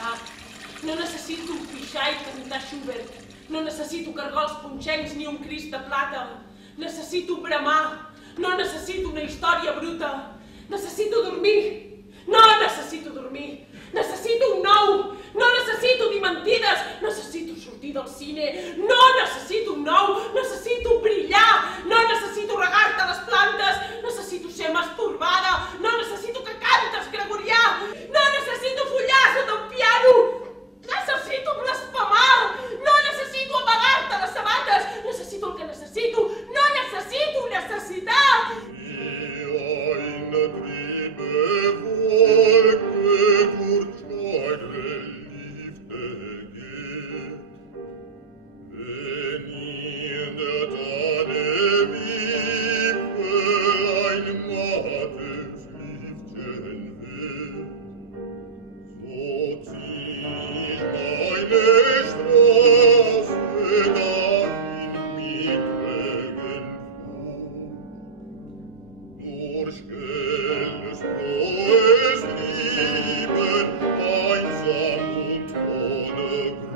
pixar. No necessito pixar i cantar Schubert. No necessito cargols punxencs ni un Crist de plata. Necessito bramar. No necessito una història bruta. Necessito dormir. No necessito dormir. Necessito un nou. No necessito dir mentides. Necessito sortir del cine. No necessito un nou. Necessito brillar. No necessito regar-te les plantes. Necessito ser masturbada. No necessito que cantes gregorià. No necessito follar sota un piano. Necessito blasfemar. No necessito amagar-te les sabates. Necessito el que necessito. No necessito necessitar. Einsam und ohne